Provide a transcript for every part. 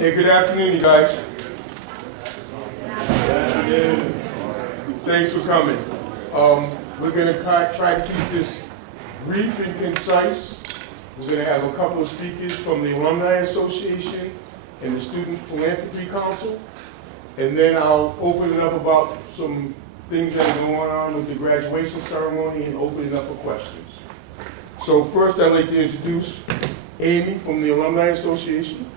Hey, good afternoon, you guys. Thanks for coming. We're going to try to keep this brief and concise. We're going to have a couple of speakers from the Alumni Association and the Student Philanthropy Council. And then I'll open it up about some things that are going on with the graduation ceremony and open it up for questions. So first I'd like to introduce Amy from the Alumni Association.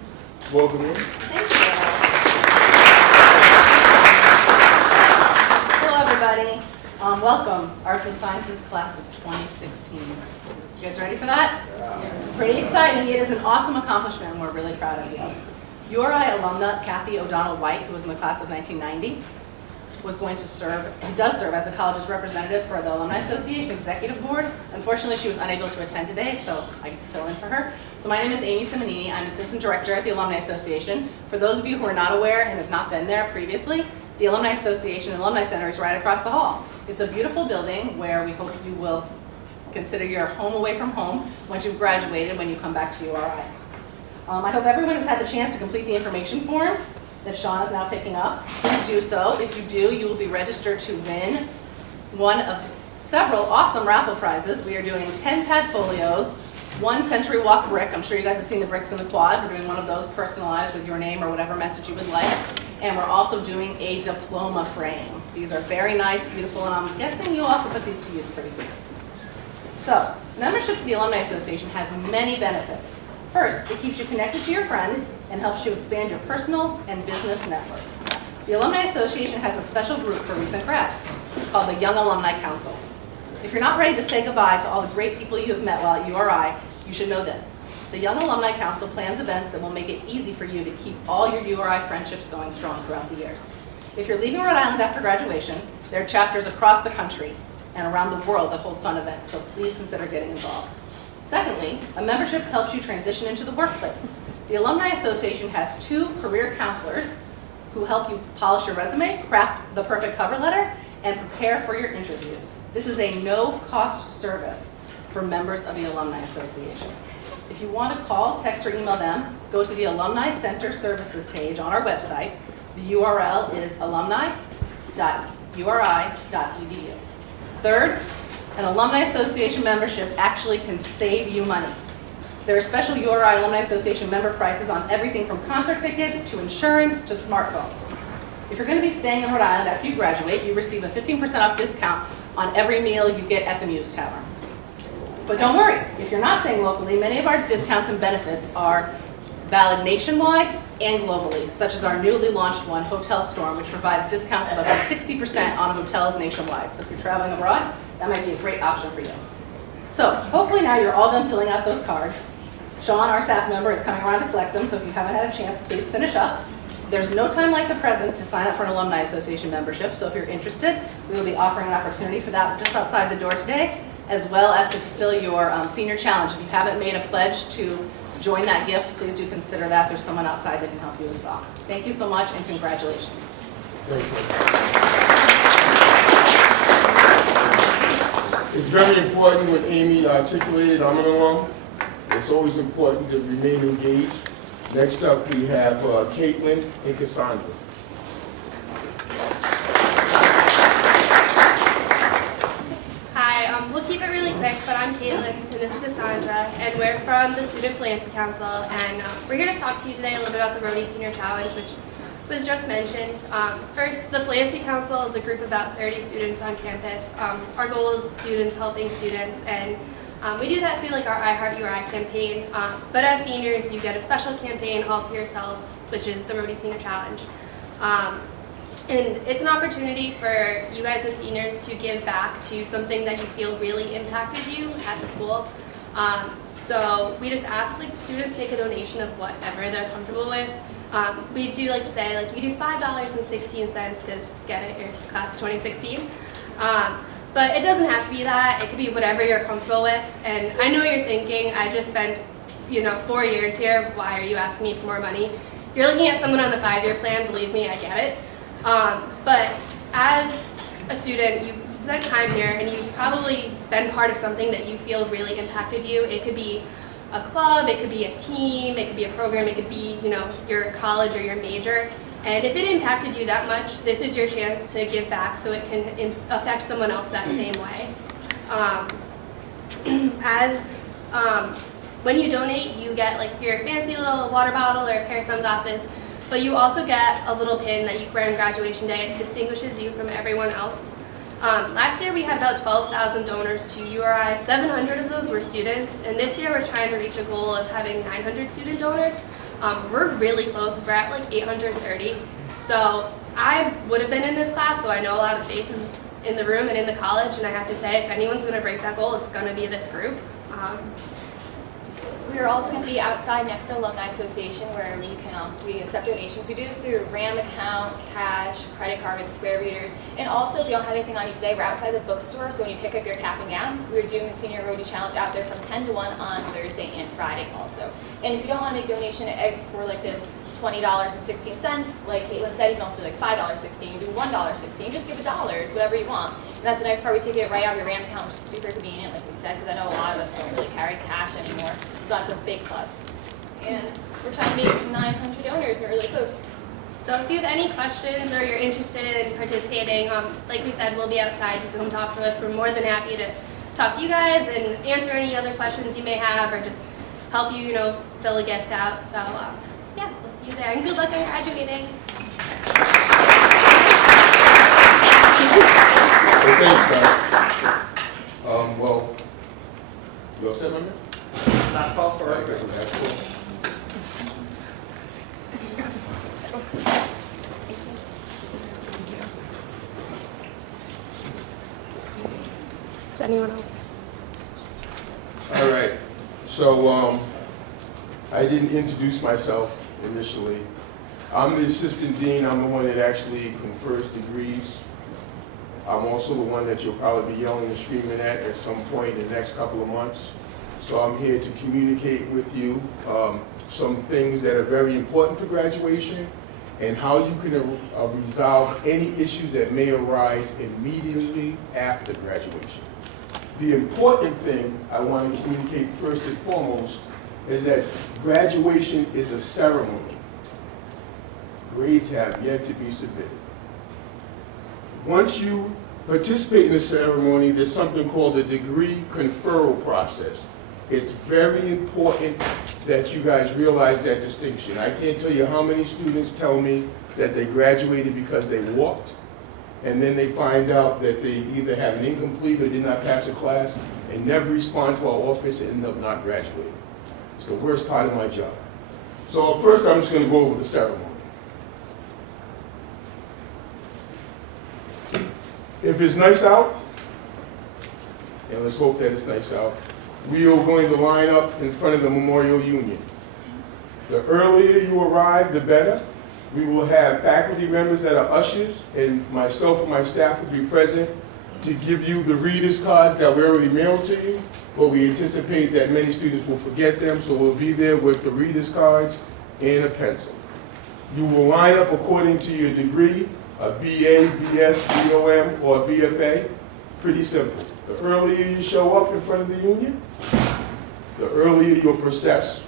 Welcome in. Thank you. Hello, everybody. Welcome, Arts and Sciences class of 2016. You guys ready for that? Yeah. Pretty exciting. It is an awesome accomplishment, and we're really proud of you. URI alumna Kathy O'Donnell White, who was in the class of 1990, was going to serve, and does serve as the college's representative for the Alumni Association Executive Board. Unfortunately, she was unable to attend today, so I get to fill in for her. So my name is Amy Simonini. I'm Assistant Director at the Alumni Association. For those of you who are not aware and have not been there previously, the Alumni Association and Alumni Center is right across the hall. It's a beautiful building where we hope you will consider your home away from home once you've graduated when you come back to URI. I hope everyone has had the chance to complete the information forms that Sean is now picking up. Please do so. If you do, you will be registered to win one of several awesome raffle prizes. We are doing 10 pad folios, 1 Century Walk brick. I'm sure you guys have seen the bricks in the quad. We're doing one of those personalized with your name or whatever message you would like. And we're also doing a diploma frame. These are very nice, beautiful, and I'm guessing you all can put these to use pretty soon. So, membership to the Alumni Association has many benefits. First, it keeps you connected to your friends and helps you expand your personal and business network. The Alumni Association has a special group for recent grads called the Young Alumni Council. If you're not ready to say goodbye to all the great people you have met while at URI, you should know this. The Young Alumni Council plans events that will make it easy for you to keep all your URI friendships going strong throughout the years. If you're leaving Rhode Island after graduation, there are chapters across the country and around the world that hold fun events, so please consider getting involved. Secondly, a membership helps you transition into the workplace. The Alumni Association has 2 career counselors who help you polish your resume, craft the perfect cover letter, and prepare for your interviews. This is a no-cost service for members of the Alumni Association. If you want to call, text, or email them, go to the Alumni Center Services page on our website. The URL is alumni.uri.edu. Third, an Alumni Association membership actually can save you money. There are special URI Alumni Association member prices on everything from concert tickets to insurance to smartphones. If you're going to be staying in Rhode Island after you graduate, you receive a 15% off discount on every meal you get at the Muse Tavern. But don't worry, if you're not staying locally, many of our discounts and benefits are valid nationwide and globally, such as our newly launched one, Hotel Storm, which provides discounts of up to 60% on hotels nationwide. So if you're traveling abroad, that might be a great option for you. So hopefully now you're all done filling out those cards. Sean, our staff member, is coming around to collect them, so if you haven't had a chance, please finish up. There's no time like the present to sign up for an Alumni Association membership, so if you're interested, we will be offering an opportunity for that just outside the door today, as well as to fulfill your senior challenge. If you haven't made a pledge to join that gift, please do consider that. There's someone outside that can help you as well. Thank you so much, and congratulations. Thank you. It's very important what Amy articulated. I'm going along. It's always important to remain engaged. Next up, we have Caitlin and Cassandra. Hi, we'll keep it really quick, but I'm Caitlin, and this is Cassandra, and we're from the Student Philanthropy Council, and we're here to talk to you today a little bit about the Rhody Senior Challenge, which was just mentioned. First, the Philanthropy Council is a group of about 30 students on campus. Our goal is students helping students, and we do that through like our I Heart URI campaign, but as seniors, you get a special campaign all to yourselves, which is the Rhody Senior Challenge. And it's an opportunity for you guys as seniors to give back to something that you feel really impacted you at the school. So we just ask like students make a donation of whatever they're comfortable with. We do like to say like you do $5.16 because get it, your class of 2016. But it doesn't have to be that. It could be whatever you're comfortable with. And I know you're thinking, I just spent 4 years here. Why are you asking me for more money? You're looking at someone on the 5-year plan. Believe me, I get it. But as a student, you've spent time here and you've probably been part of something that you feel really impacted you. It could be a club, it could be a team, it could be a program, it could be, your college or your major. And if it impacted you that much, this is your chance to give back so it can affect someone else that same way. When you donate, you get like your fancy little water bottle or a pair of sunglasses, but you also get a little pin that you wear on graduation day. It distinguishes you from everyone else. Last year we had about 12,000 donors to URI. 700 of those were students, and this year we're trying to reach a goal of having 900 student donors. We're really close. We're at like 830. So I would have been in this class, so I know a lot of faces in the room and in the college, and I have to say, if anyone's going to break that goal, it's going to be this group. We're also going to be outside next to Alumni Association where we accept donations. We do this through RAM account, cash, credit card with square readers. And also, if you don't have anything on you today, we're outside the bookstore, so when you pick up your cap and gown, we're doing the Senior Roadie Challenge out there from 10 to 1 on Thursday and Friday also. And if you don't want to make donation for like the $20.16, like Caitlin said, you can also do like $5.16, do $1.16, just give $1, it's whatever you want. And that's a nice part, we take it right out of your RAM account, which is super convenient, like we said, because I know a lot of us don't really carry cash anymore, so that's a big plus. And we're trying to make 900 donors, we're really close. So if you have any questions or you're interested in participating, like we said, we'll be outside. You can come talk to us. We're more than happy to talk to you guys and answer any other questions you may have or just help you, fill a gift out. So yeah, we'll see you there. And good luck on graduating. Well, thanks, guys. Well, you all set, my man? Last call for Okay, that's cool. Does anyone else? All right, so I didn't introduce myself initially. I'm the assistant dean. I'm the one that actually confers degrees. I'm also the one that you'll probably be yelling and screaming at some point in the next couple of months. So I'm here to communicate with you some things that are very important for graduation and how you can resolve any issues that may arise immediately after graduation. The important thing I want to communicate first and foremost is that graduation is a ceremony. Grades have yet to be submitted. Once you participate in the ceremony, there's something called the degree conferral process. It's very important that you guys realize that distinction. I can't tell you how many students tell me that they graduated because they walked, and then they find out that they either have an incomplete or did not pass a class and never respond to our office and end up not graduating. It's the worst part of my job. So first I'm just going to go over the ceremony. If it's nice out, and let's hope that it's nice out, we are going to line up in front of the Memorial Union. The earlier you arrive, the better. We will have faculty members that are ushers, and myself and my staff will be present to give you the reader's cards that we already mailed to you, but we anticipate that many students will forget them, so we'll be there with the reader's cards and a pencil. You will line up according to your degree, a BA, BS, BOM, or BFA. Pretty simple. The earlier you show up in front of the union, the earlier you'll process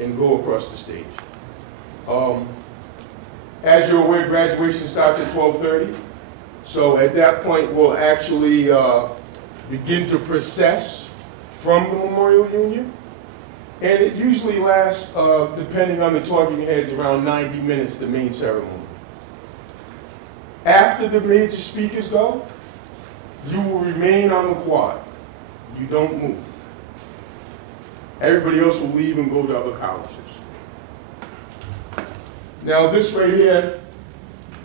and go across the stage. As you're aware, graduation starts at 12:30. So at that point, we'll actually begin to process from the Memorial Union. And it usually lasts, depending on the talking heads, around 90 minutes, the main ceremony. After the major speakers go, you will remain on the quad. You don't move. Everybody else will leave and go to other colleges. Now this right here,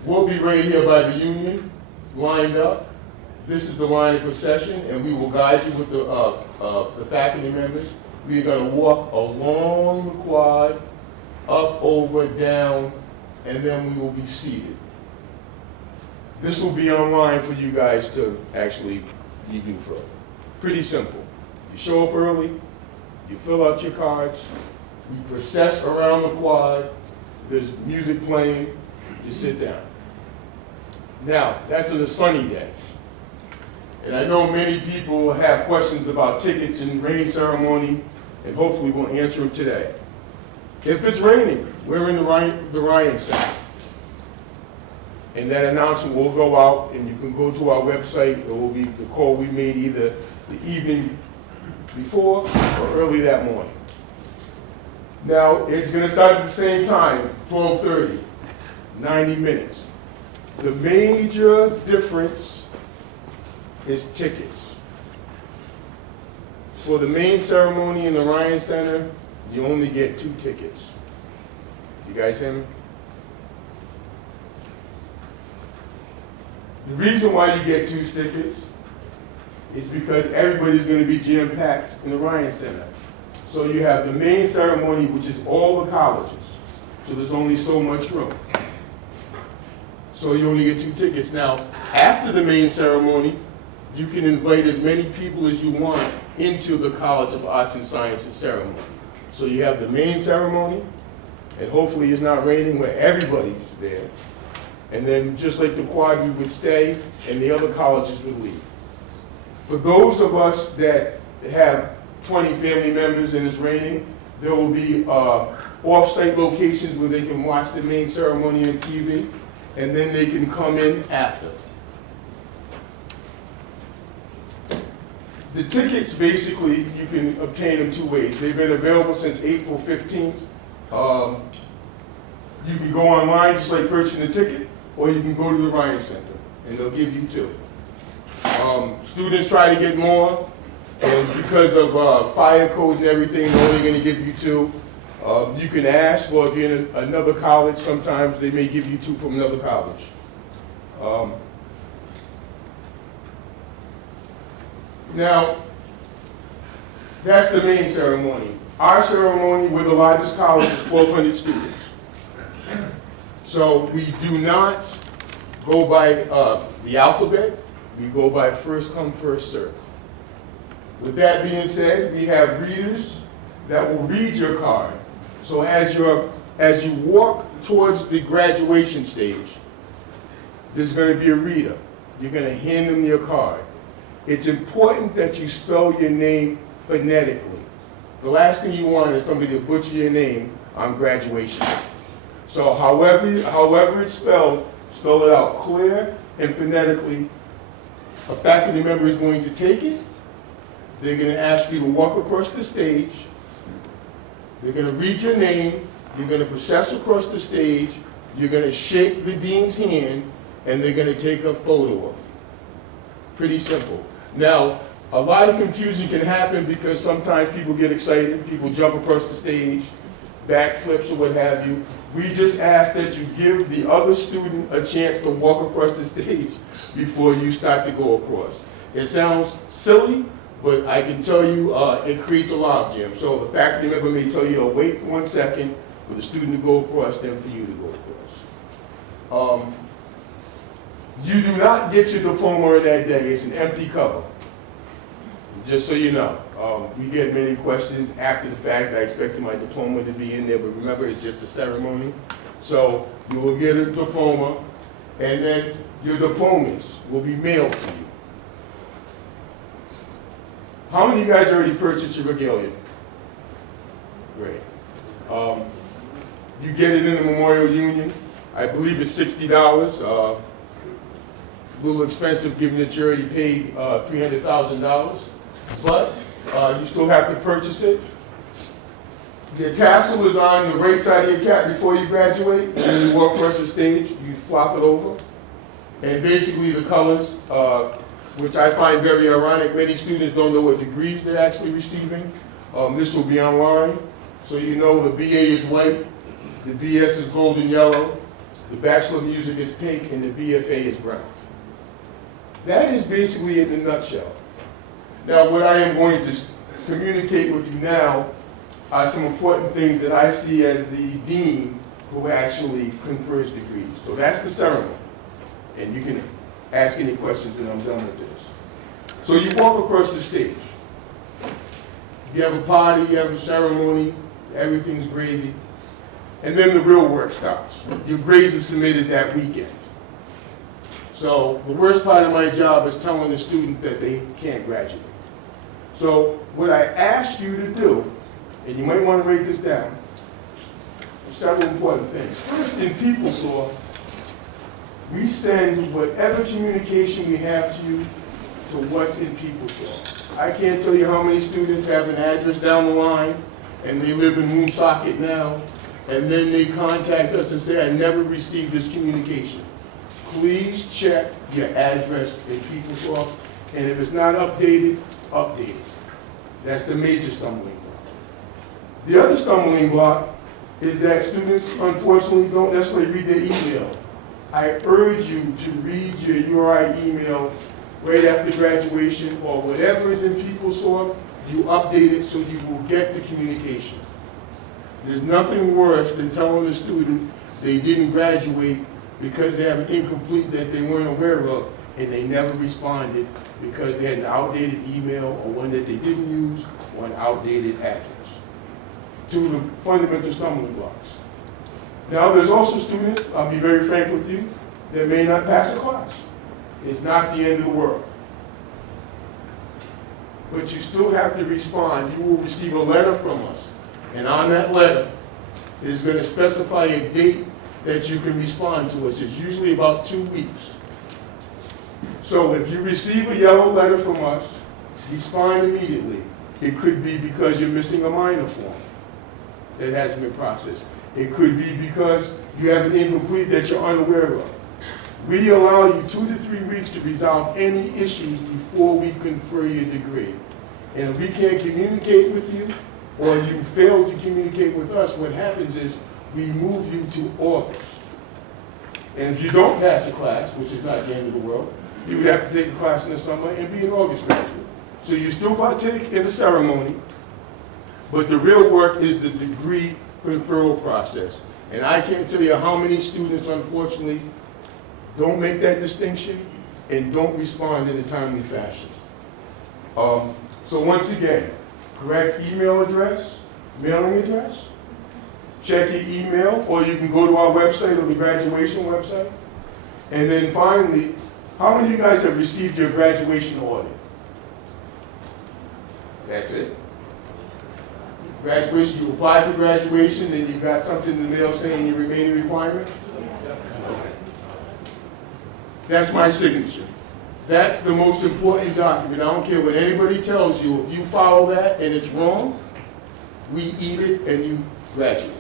we'll be right here by the union, lined up. This is the line of procession, and we will guide you with the faculty members. We're going to walk along the quad, up, over, down, and then we will be seated. This will be online for you guys to actually review further. Pretty simple. You show up early, you fill out your cards, we process around the quad, there's music playing, you sit down. Now, that's on a sunny day. And I know many people have questions about tickets and rain ceremony. and hopefully we'll answer them today. If it's raining, we're in the Ryan Center. And that announcement will go out, and you can go to our website. It will be the call we made either the evening before or early that morning. Now, it's going to start at the same time, 12:30, 90 minutes. The major difference is tickets. For the main ceremony in the Ryan Center, you only get 2 tickets. You guys hear me? The reason why you get 2 tickets is because everybody's going to be jam-packed in the Ryan Center. So you have the main ceremony, which is all the colleges. So there's only so much room. So you only get 2 tickets. Now, after the main ceremony, you can invite as many people as you want into the College of Arts and Sciences ceremony. So you have the main ceremony, and hopefully it's not raining where everybody's there. And then just like the quad, we would stay, and the other colleges would leave. For those of us that have 20 family members and it's raining, there will be off-site locations where they can watch the main ceremony on TV, and then they can come in after. The tickets, basically, you can obtain them 2 ways. They've been available since April 15th. You can go online, just like purchasing a ticket, or you can go to the Ryan Center, and they'll give you 2. Students try to get more, and because of fire codes and everything, they're only going to give you 2. You can ask, or if you're in another college, sometimes they may give you 2 from another college. Now, that's the main ceremony. Our ceremony, we're the largest college, is 1,200 students. So we do not go by the alphabet, we go by first come, first serve. With that being said, we have readers that will read your card. So as you walk towards the graduation stage, there's going to be a reader. You're going to hand them your card. It's important that you spell your name phonetically. The last thing you want is somebody to butcher your name on graduation day. So however it's spelled, spell it out clear and phonetically. A faculty member is going to take it. They're going to ask you to walk across the stage. They're going to read your name. You're going to process across the stage. You're going to shake the dean's hand, and they're going to take a photo of you. Pretty simple. Now, a lot of confusion can happen because sometimes people get excited. People jump across the stage, backflips or what have you. We just ask that you give the other student a chance to walk across the stage before you start to go across. It sounds silly, but I can tell you it creates a logjam. So the faculty member may tell you to wait 1 second for the student to go across, then for you to go across. You do not get your diploma on that day. It's an empty cover. Just so you know. We get many questions after the fact. I expected my diploma to be in there, but remember, it's just a ceremony. So you will get a diploma, and then your diplomas will be mailed to you. How many of you guys already purchased your regalia? Great. You get it in the Memorial Union. I believe it's $60. A little expensive given that you already paid $300,000, but you still have to purchase it. The tassel is on the right side of your cap before you graduate. When you walk across the stage, you flop it over. And basically the colors, which I find very ironic, many students don't know what degrees they're actually receiving. This will be online. So you know the BA is white, the BS is golden yellow, the Bachelor of Music is pink, and the BFA is brown. That is basically it in a nutshell. Now, what I am going to communicate with you now are some important things that I see as the dean who actually confers degrees. So that's the ceremony. And you can ask any questions and I'm done with this. So you walk across the stage. You have a party, you have a ceremony, everything's gravy. And then the real work starts. Your grades are submitted that weekend. So the worst part of my job is telling the student that they can't graduate. So what I ask you to do and you might want to write this down, several important things. First, in PeopleSoft, we send whatever communication we have to you to what's in PeopleSoft. I can't tell you how many students have an address down the line, and they live in Woonsocket now, and then they contact us and say, I never received this communication. Please check your address in PeopleSoft, and if it's not updated, update it. That's the major stumbling block. The other stumbling block is that students, unfortunately, don't necessarily read their email. I urge you to read your URI email right after graduation, or whatever is in PeopleSoft, you update it so you will get the communication. There's nothing worse than telling a student they didn't graduate because they have an incomplete that they weren't aware of, and they never responded because they had an outdated email or one that they didn't use or an outdated address. Two of the fundamental stumbling blocks. Now, there's also students, I'll be very frank with you, that may not pass a class. It's not the end of the world. But you still have to respond. You will receive a letter from us. And on that letter, it's going to specify a date that you can respond to us. It's usually about 2 weeks. So if you receive a yellow letter from us, respond immediately. It could be because you're missing a minor form that hasn't been processed. It could be because you have an incomplete that you're unaware of. We allow you 2 to 3 weeks to resolve any issues before we confer your degree. And if we can't communicate with you, or you fail to communicate with us, what happens is we move you to August. And if you don't pass the class, which is not the end of the world, you would have to take a class in the summer and be an August graduate. So you still partake in the ceremony, but the real work is the degree conferral process. And I can't tell you how many students, unfortunately, don't make that distinction and don't respond in a timely fashion. So once again, correct email address, mailing address, check your email, or you can go to our website or the graduation website. And then finally, how many of you guys have received your graduation audit? That's it. Graduation, you applied for graduation, then you got something in the mail saying your remaining requirement? Okay. That's my signature. That's the most important document. I don't care what anybody tells you. If you follow that and it's wrong, we eat it and you graduate.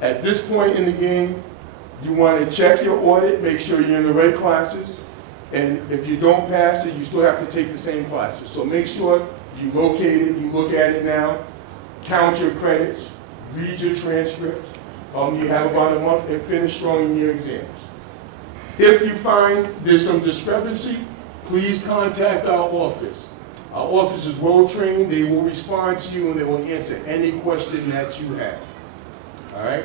At this point in the game, you want to check your audit, make sure you're in the right classes, and if you don't pass it, you still have to take the same classes. So make sure you locate it, you look at it now, count your credits, read your transcript. You have about a month and finish strong in your exams. If you find there's some discrepancy, please contact our office. Our office is well trained, they will respond to you and they will answer any question that you have. All right?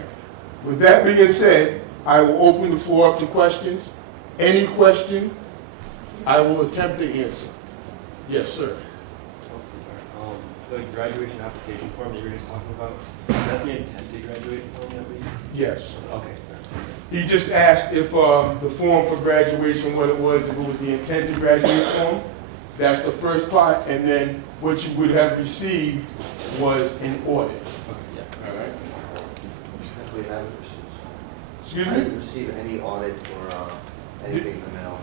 With that being said, I will open the floor up to questions. Any question, I will attempt to answer. Yes, sir. The graduation application form that you were just talking about, is that the intent to graduate form that we? Yes. Okay. He just asked if the form for graduation, what it was, if it was the intent to graduate form. That's the first part, and then what you would have received was an audit. Okay, yeah. All right? We haven't received. Excuse I me? didn't receive any audit or anything in the mail.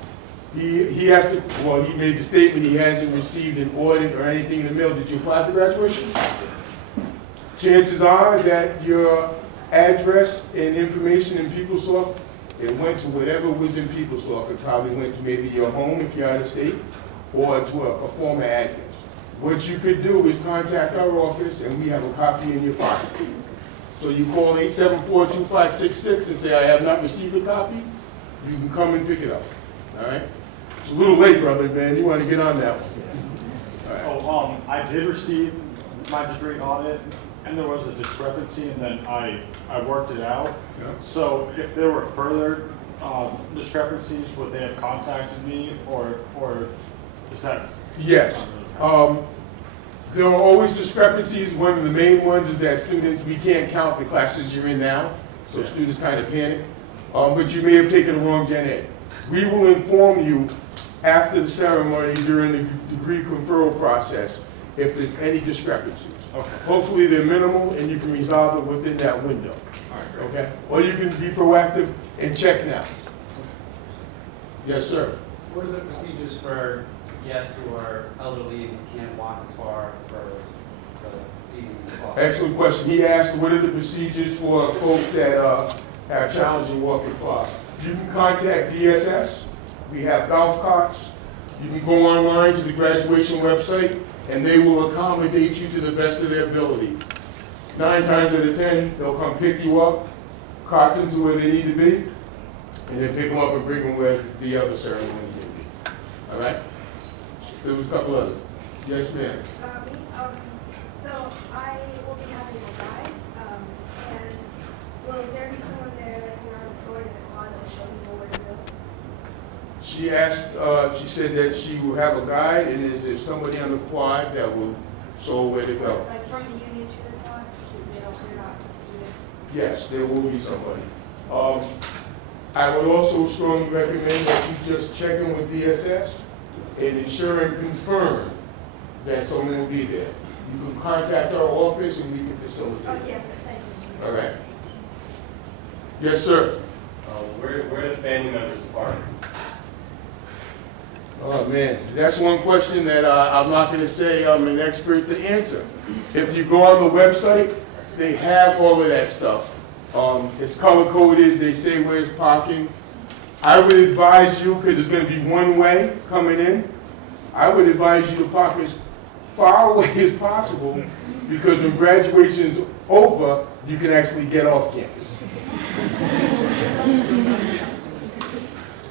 He has to, well, he made the statement he hasn't received an audit or anything in the mail. Did you apply for graduation? Chances are that your address and information in PeopleSoft, it went to whatever was in PeopleSoft. It probably went to maybe your home if you're out of state, or to a former address. What you could do is contact our office and we have a copy in your file. So you call 874-2566 and say, I have not received a copy. You can come and pick it up. All right? It's a little late, brother, man. You want to get on that one. All right. I did receive my degree audit, and there was a discrepancy, and then I worked it out. Yeah. So if there were further discrepancies, would they have contacted me, or is that? Yes. There are always discrepancies. One of the main ones is that students, we can't count the classes you're in now, so students kind of panic. But you may have taken the wrong Gen A. We will inform you after the ceremony during the degree conferral process if there's any discrepancies. Okay. Hopefully they're minimal and you can resolve it within that window, All right, great. okay? Or you can be proactive and check now. Yes, sir. What are the procedures for guests who are elderly and can't walk as far for the seating? Excellent question. He asked, what are the procedures for folks that have challenging walking far? You can contact DSS. We have golf carts. You can go online to the graduation website, and they will accommodate you to the best of their ability. 9 times out of 10, they'll come pick you up, cart them to where they need to be, and then pick them up and bring them where the other ceremony will be. All right? There was a couple others. Yes, ma'am. So I will be having a guide, and will there be someone there that when I'm going to the quad that will show people where to go? She asked, she said that she will have a guide, and is there somebody on the quad that will show where to go? Like from the union to the quad, they're not a student. Yes, there will be somebody. I would also strongly recommend that you just check in with DSS and ensure and confirm that someone will be there. You can contact our office and we can facilitate. Oh, yeah, thank you. All right. Yes, sir. Where do family members park? Oh, man, that's one question that I'm not going to say I'm an expert to answer. If you go on the website, they have all of that stuff. It's color-coded, they say where's parking. I would advise you, because it's going to be one way coming in, I would advise you to park as far away as possible, because when graduation is over, you can actually get off campus.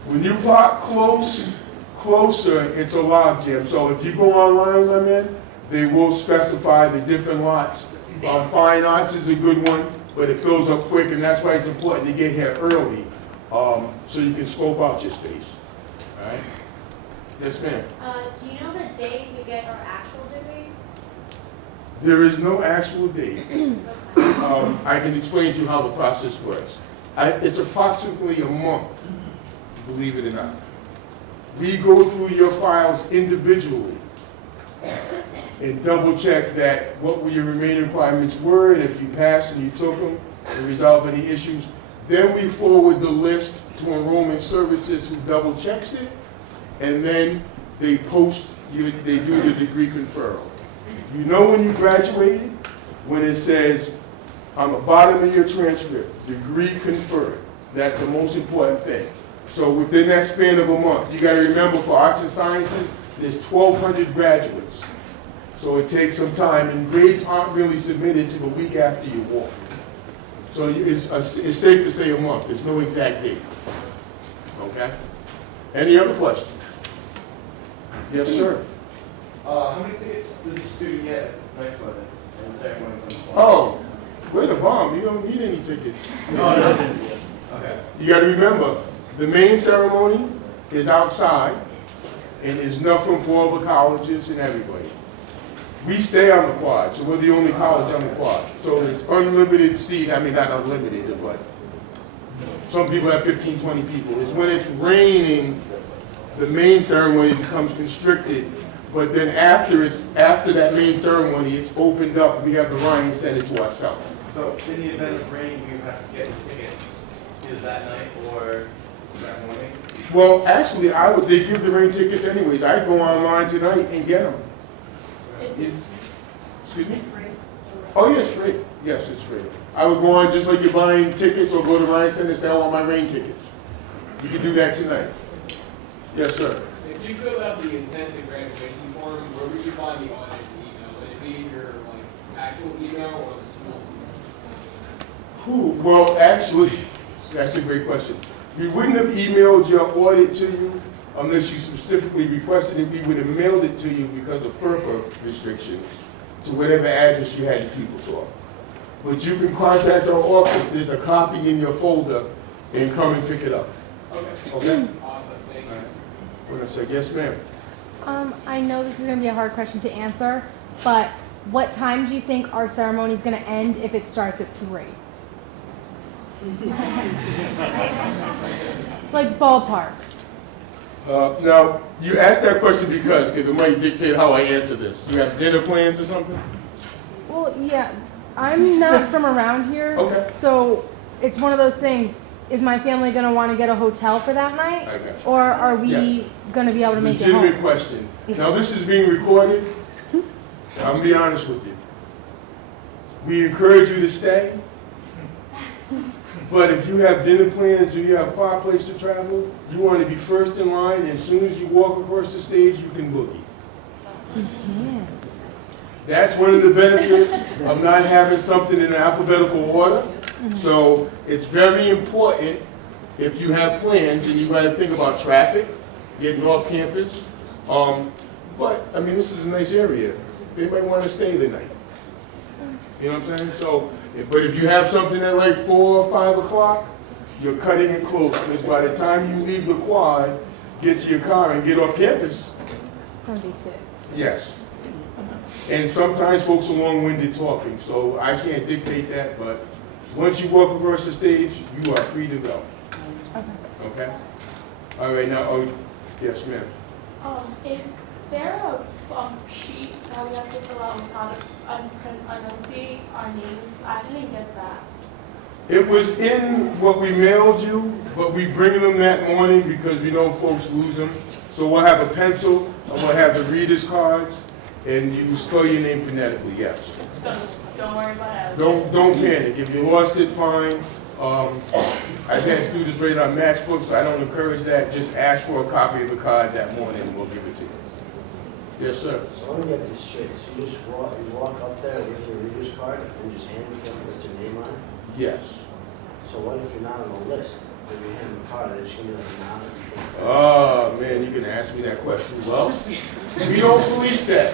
When you park closer, it's a log jam. So if you go online, my man, they will specify the different lots. Fine Arts is a good one, but it fills up quick, and that's why it's important to get here early, so you can scope out your space. All right? Yes, ma'am. Do you know the date you get our actual degree? There is no actual date. I can explain to you how the process works. It's approximately a month, believe it or not. We go through your files individually and double check that what your remaining requirements were, and if you passed and you took them and resolve any issues. Then we forward the list to Enrollment Services, who double checks it, and then they post, they do the degree conferral. You know when you graduated, when it says on the bottom of your transcript, degree conferred. That's the most important thing. So within that span of a month, you got to remember for arts and sciences, there's 1,200 graduates. So it takes some time, and grades aren't really submitted to the week after you walk. So it's safe to say a month. There's no exact date. Okay? Any other questions? Yes, sir. How many tickets does each student get if it's nice weather and the ceremony's on the fall? Oh, we're the bomb. You don't need any tickets. Okay. You got to remember, the main ceremony is outside, and there's nothing for all the colleges and everybody. We stay on the quad, so we're the only college on the quad. So it's unlimited seat. I mean, not unlimited, but some people have 15, 20 people. It's when it's raining, the main ceremony becomes constricted. But then after that main ceremony, it's opened up. We have the Ryan Center to ourselves. So in the event of rain, you have to get tickets either that night or that morning? Well, actually, they give the rain tickets anyways. I go online tonight and get them. Excuse me? Oh, yes, free. Yes, it's free. I would go on just like you're buying tickets, or go to Ryan Center and say, I want my rain tickets. You can do that tonight. Yes, sir. If you fill out the intent to graduation form, where would you find the audit email? Would it be your actual email or the school's email? Well, actually, that's a great question. We wouldn't have emailed your audit to you unless you specifically requested it. We would have mailed it to you because of FERPA restrictions to whatever address you had your people saw. But you can contact our office. There's a copy in your folder, and come and pick it up. Okay. Okay? Awesome. Thank you. What I say? Yes, ma'am. I know this is going to be a hard question to answer, but what time do you think our ceremony is going to end if it starts at 3? Like ballpark. Now, you asked that question because it might dictate how I answer this. You have dinner plans or something? Well, Well, yeah, I'm not from around here. Okay. So it's one of those things, is my family gonna wanna get a hotel for that night? I got you. Or are we Yeah. gonna be able to make it Legitimate home? question. Now, this is being recorded. I'm gonna be honest with you. We encourage you to stay. But if you have dinner plans or you have far place to travel, you want to be first in line, and as soon as you walk across the stage, you can boogie. Yeah. That's one of the benefits of not having something in alphabetical order. So it's very important if you have plans and you got to think about traffic, getting off campus. But I mean, this is a nice area. They might want to stay the night. You know what I'm saying? So, but if you have something at like 4 or 5 o'clock, you're cutting it close. Because by the time you leave the quad, get to your car and get off campus, It's gonna be 6. yes. And sometimes folks are long-winded talking, so I can't dictate that, but once you walk across the stage, you are free to go. Okay. Okay? All right, now, oh, yes, ma'am. Is there a sheet that we have to fill out with how to enunciate our names? I didn't get that. It was in what we mailed you, but we bring them that morning because we know folks lose them. So we'll have a pencil, and we'll have the reader's cards, and you spell your name phonetically, yes. So don't worry about it. Don't panic. If you lost it, fine. I've had students write on matchbooks, so I don't encourage that. Just ask for a copy of the card that morning, and we'll give it to you. Yes, sir. So let me get this straight. So you just walk up there with your reader's card and just hand it to them with your name on it? Yes. So what if you're not on the list? If you hand them a card, they're just gonna be like, nah, you can't. Oh, man, you can ask me that question. Well, we don't police that.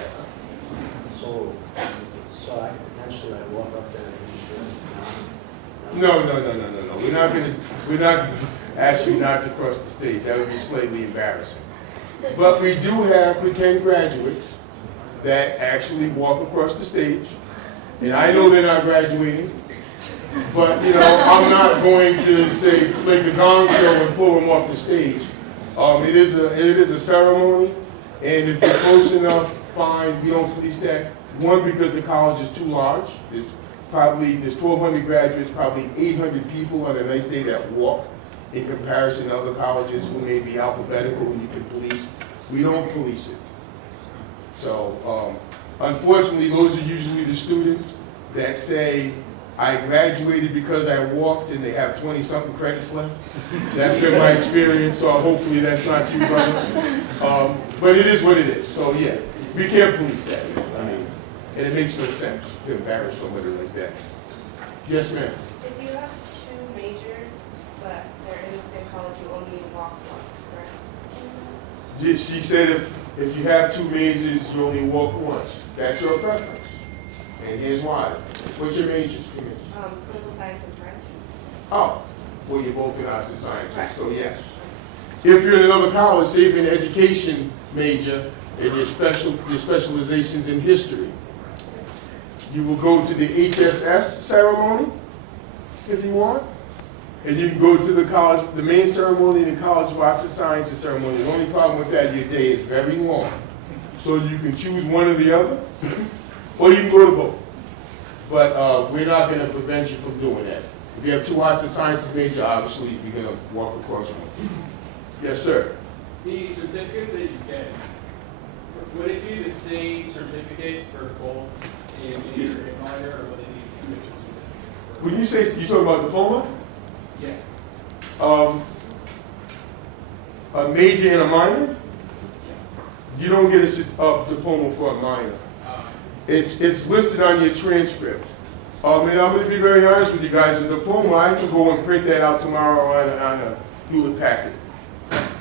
So I could potentially like walk up there and just be like, No. We're not gonna ask you not to cross the stage. That would be slightly embarrassing. But we do have pretend graduates that actually walk across the stage. And I know they're not graduating, but you know, I'm not going to say like the gong show and pull them off the stage. It is a ceremony, and if you're close enough, fine, we don't police that. One, because the college is too large. There's 1,200 graduates, probably 800 people on a nice day that walk in comparison to other colleges who may be alphabetical and you can police. We don't police it. So, unfortunately, those are usually the students that say, I graduated because I walked, and they have 20-something credits left. That's been my experience, so hopefully that's not you, brother. But it is what it is. So yeah, we can't police that. I mean, and it makes no sense to embarrass somebody like that. Yes, ma'am. If you have 2 majors, but they're in the same college, you only walk once, correct? She said if you have 2 majors, you only walk once. That's your preference. And here's why. What's your majors? Political science and French. Oh, well, you're both in arts and sciences, Right. so yes. If you're in another college, say if you're an education major and your specialization's in history, you will go to the HSS ceremony if you want, and you can go to the college, the main ceremony, the College of Arts and Sciences ceremony. The only problem with that, your day is very long. So you can choose one or the other, or you can go to both. But we're not going to prevent you from doing that. If you have 2 arts and sciences major, obviously you're going to walk across one. Yes, sir. The certificates that you get, would it be the same certificate for both in either a minor, or would it be 2 different certificates? When you say, you talking about diploma? Yeah. A major and a minor? You don't get a diploma for a minor. It's listed on your transcript. And I'm going to be very honest with you guys. A diploma, I can go and print that out tomorrow on a Hewlett Packard.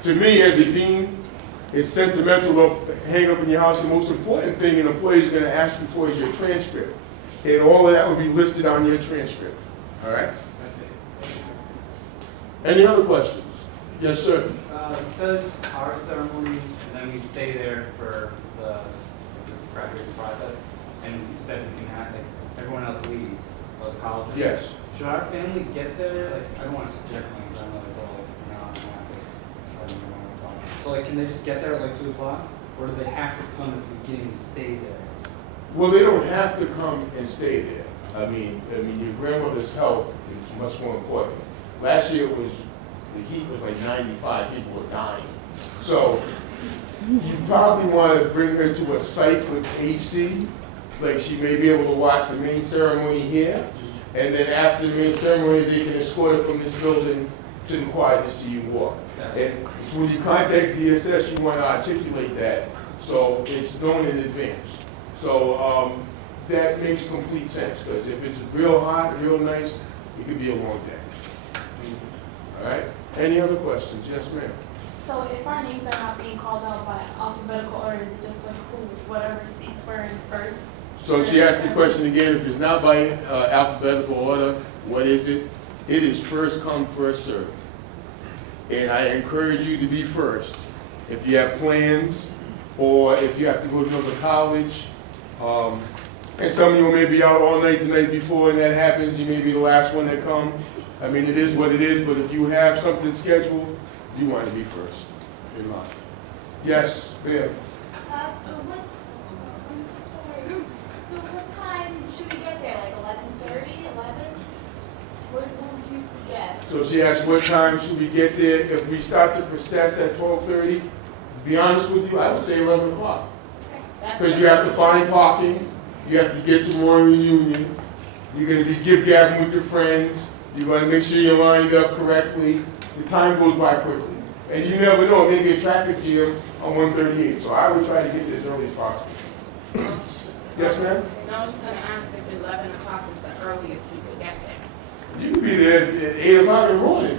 To me, as a dean, it's sentimental to hang up in your house. The most important thing an employee is going to ask you for is your transcript. And all of that will be listed on your transcript. All right? That's it. Any other questions? Yes, sir. Because our ceremonies, and then we stay there for the graduation process, and you said we can have, like, everyone else leaves, or the college. Yes. Should our family get there? Like, I don't want to subject my, because I know it's all like, so like, can they just get there at like 2 o'clock? Or do they have to come at the beginning and stay there? Well, they don't have to come and stay there. I mean, your grandmother's health is much more important. Last year the heat was like 95, people were dying. So you probably want to bring her to a site with AC, like she may be able to watch the main ceremony here, and then after the main ceremony, they can escort her from this building to the choir to see you walk. And so when you contact DSS, you want to articulate that, so it's known in advance. So that makes complete sense, because if it's real hot, real nice, it could be a long day. All right? Any other questions? Yes, ma'am. So if our names are not being called out by alphabetical order, is it just like who, whatever seats we're in first? So she asked the question again, if it's not by alphabetical order, what is it? It is first come, first served. And I encourage you to be first. If you have plans, or if you have to go to another college, and some of you may be out all night the night before and that happens, you may be the last one to come. I mean, it is what it is, but if you have something scheduled, you want to be first in line. Yes, ma'am. So what time should we get there? Like 11:30, 11? What would you suggest? So she asked what time should we get there? If we start the process at 12:30, to be honest with you, I would say 11 o'clock. Because you have to find parking, you have to get to Memorial Union, you're going to be gib-gabbing with your friends, you're going to make sure you're lined up correctly. The time goes by quickly. And you never know, maybe a traffic jam on 138. So I would try to get there as early as possible. Yes, ma'am? No, I was gonna ask if 11 o'clock is the earliest you could get there. You could be there at 8 o'clock in the morning.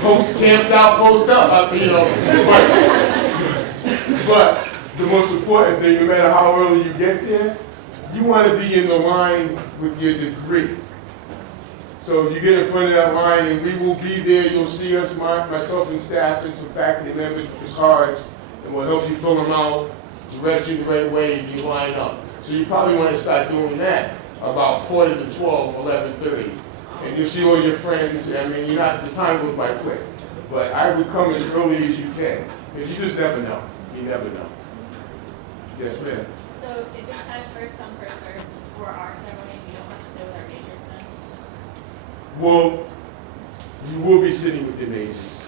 Post camped out, post up, you know. But the most important thing, no matter how early you get there, you want to be in the line with your degree. So you get in front of that line and we will be there. You'll see us, myself and staff and some faculty members with the cards, and we'll help you fill them out, direct you the right way and you line up. So you probably want to start doing that about 11:45, 11:30. And you'll see all your friends. I mean, the time goes by quick. But I would come as early as you can, because you just never know. You never know. Yes, ma'am. So if it's kind of first come, first served for our ceremony, we don't have to sit with our majors then? Well, you will be sitting with your majors,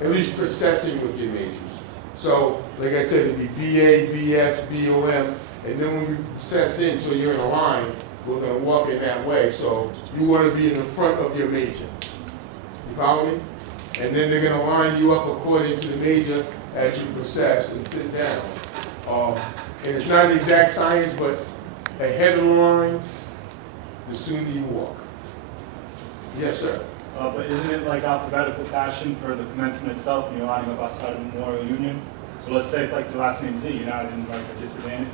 at least processing with your majors. So, like I said, it'd be BA, BS, BOM, and then when we process in, so you're in a line, we're going to walk in that way. So you want to be in the front of your major. You follow me? And then they're going to line you up according to the major as you process and sit down. And it's not an exact science, but ahead of the line, the sooner you walk. Yes, sir. But isn't it like alphabetical fashion for the commencement itself, and you're lining up outside of Memorial Union? So let's say like your last name's Z, you're not in like a disadvantage?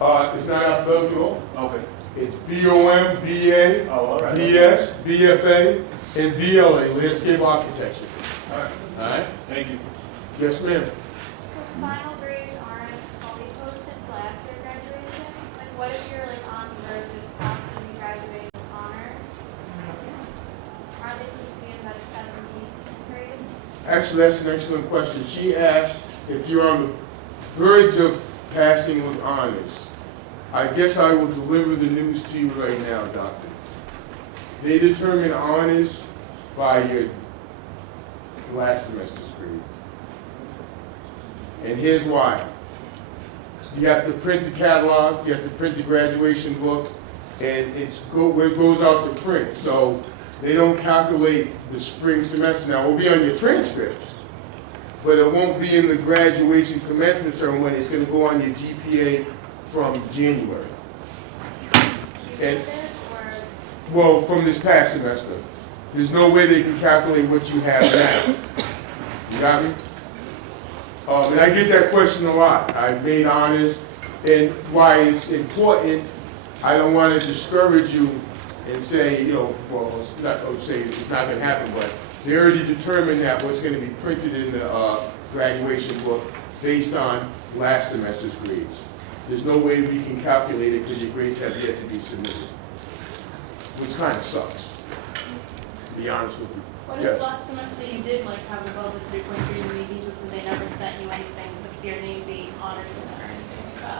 It's not alphabetical. Okay. It's BOM, BA, all right. BS, BFA, and BLA, landscape architecture. All right. All right? Thank you. Yes, ma'am. So final grades aren't fully posted until after graduation? Like what if you're like on the verge of possibly graduating with honors? Are they supposed to be in like 17 grades? Actually, that's an excellent question. She asked if you're on the verge of passing with honors. I guess I will deliver the news to you right now, doctor. They determine honors by your last semester's grade. And here's why. You have to print the catalog, you have to print the graduation book, and it goes out to print. So they don't calculate the spring semester. Now, it will be on your transcript, but it won't be in the graduation commencement ceremony. It's going to go on your GPA from January. And, well, from this past semester. There's no way they can calculate what you have now. You got me? And I get that question a lot. I've made honors, and why it's important, I don't want to discourage you and say, well, it's not going to happen, but they already determined that what's going to be printed in the graduation book based on last semester's grades. There's no way we can calculate it because your grades have yet to be submitted, which kind of sucks, to be honest with you. What if last semester you did like have above the 3.3 and maybe just they never sent you anything with your name being honored in it or anything like that?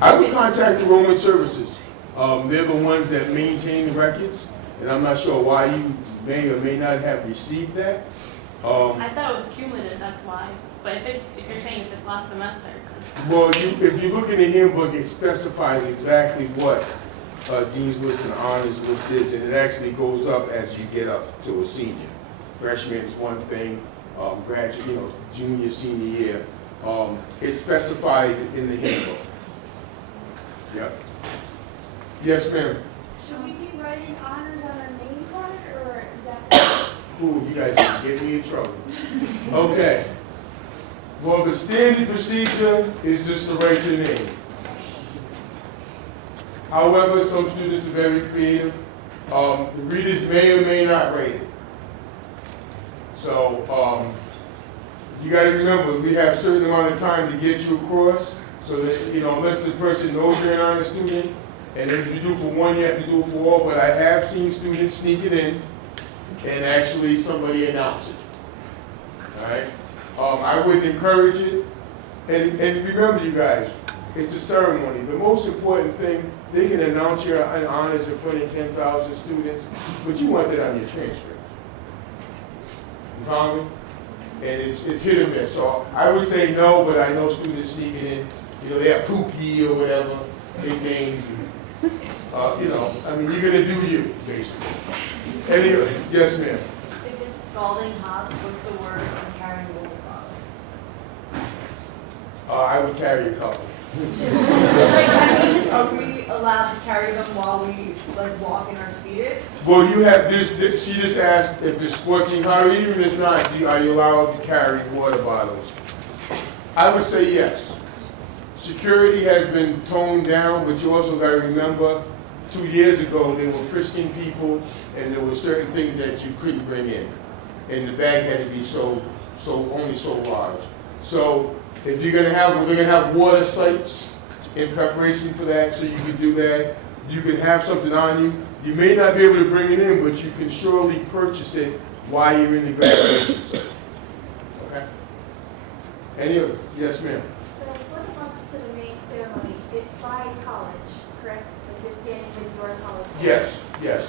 I would contact the Roman Services. They're the ones that maintain the records, and I'm not sure why you may or may not have received that. I thought it was cumulative, that's why. But if you're saying if it's last semester, Well, if you look in the handbook, it specifies exactly what Dean's List and Honors List is, and it actually goes up as you get up to a senior. Freshman is one thing, graduate, junior, senior year. It's specified in the handbook. Yep. Yes, ma'am. Should we be writing honors on our name card, or is that? Ooh, you guys are getting me in trouble. Okay. Well, the standard procedure is just to write your name. However, some students are very creative. The readers may or may not write it. So, you gotta remember, we have a certain amount of time to get you across, so that, unless the person knows you're an honor student, and if you do for one, you have to do it for all, but I have seen students sneak it in, and actually somebody announce it. All right? I wouldn't encourage it. And remember, you guys, it's a ceremony. The most important thing, they can announce your honors in front of 10,000 students, but you want that on your transcript. You follow me? And it's hit or miss. So I would say no, but I know students sneak it in. They have Pookie or whatever, big names. I mean, you're going to do you, basically. Anyway, yes, ma'am. If it's scalding hot, what's the word for carrying water bottles? I would carry a couple. Are we allowed to carry them while we walk and are seated? Well, you have this, she just asked if it's scorching hot, or even if it's not, are you allowed to carry water bottles? I would say yes. Security has been toned down, but you also got to remember, 2 years ago, they were frisking people, and there were certain things that you couldn't bring in. And the bag had to be only so large. So if we're gonna have water sites in preparation for that, so you can do that. You can have something on you. You may not be able to bring it in, but you can surely purchase it while you're in the graduation site. Okay? Any other? Yes, ma'am. So what comes to the main ceremony? It's by college, correct? Like you're standing with your college. Yes,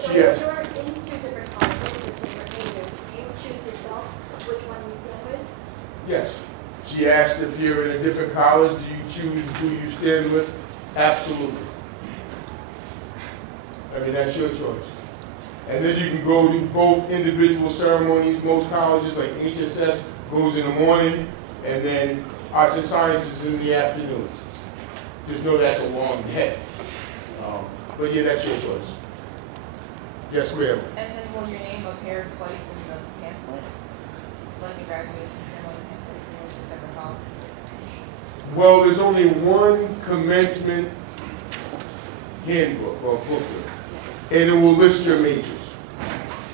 So yes. if you're in two different colleges with different majors, do you choose yourself which one you stand with? Yes. She asked if you're in a different college, do you choose who you stand with? Absolutely. I mean, that's your choice. And then you can go to both individual ceremonies. Most colleges, like HSS, goes in the morning, and then Arts and Sciences in the afternoon. Just know that's a long day. But yeah, that's your choice. Yes, ma'am. And then will your name appear twice in the pamphlet? Like a graduation ceremony pamphlet, or separate column? Well, there's only one commencement handbook or booklet, and it will list your majors.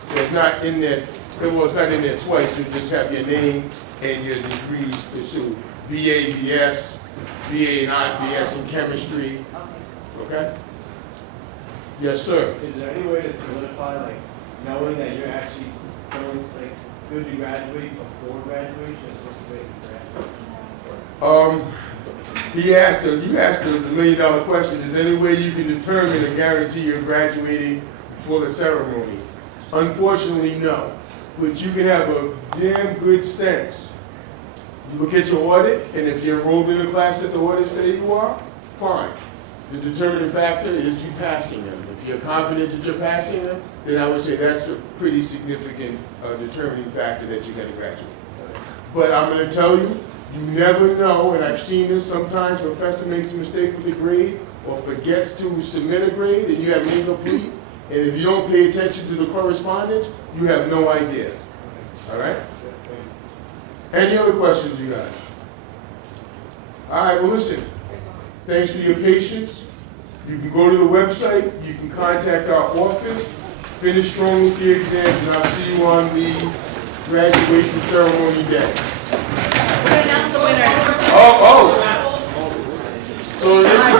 So it's not in there. It's not in there twice. You just have your name and your degrees pursued: BA, BS, BA and IBS in chemistry. Okay. Yes, sir. Is there any way to solidify, knowing that you're actually going, good to graduate before graduation, you're supposed to wait for graduation? You asked the $1 million question. Is there any way you can determine and guarantee you're graduating before the ceremony? Unfortunately, no. But you can have a damn good sense. You look at your audit, and if you're enrolled in the class that the audit say you are, fine. The determining factor is you passing them. If you're confident that you're passing them, then I would say that's a pretty significant determining factor that you're going to graduate. But I'm going to tell you, you never know, and I've seen this sometimes. A professor makes a mistake with a grade or forgets to submit a grade, and you have an incomplete. And if you don't pay attention to the correspondence, you have no idea. All right? Any other questions, you guys? All right, well, listen. Thanks for your patience. You can go to the website. You can contact our office. Finish strong with your exams, and I'll see you on the graduation ceremony day. We're going to announce the winners. Oh. So this is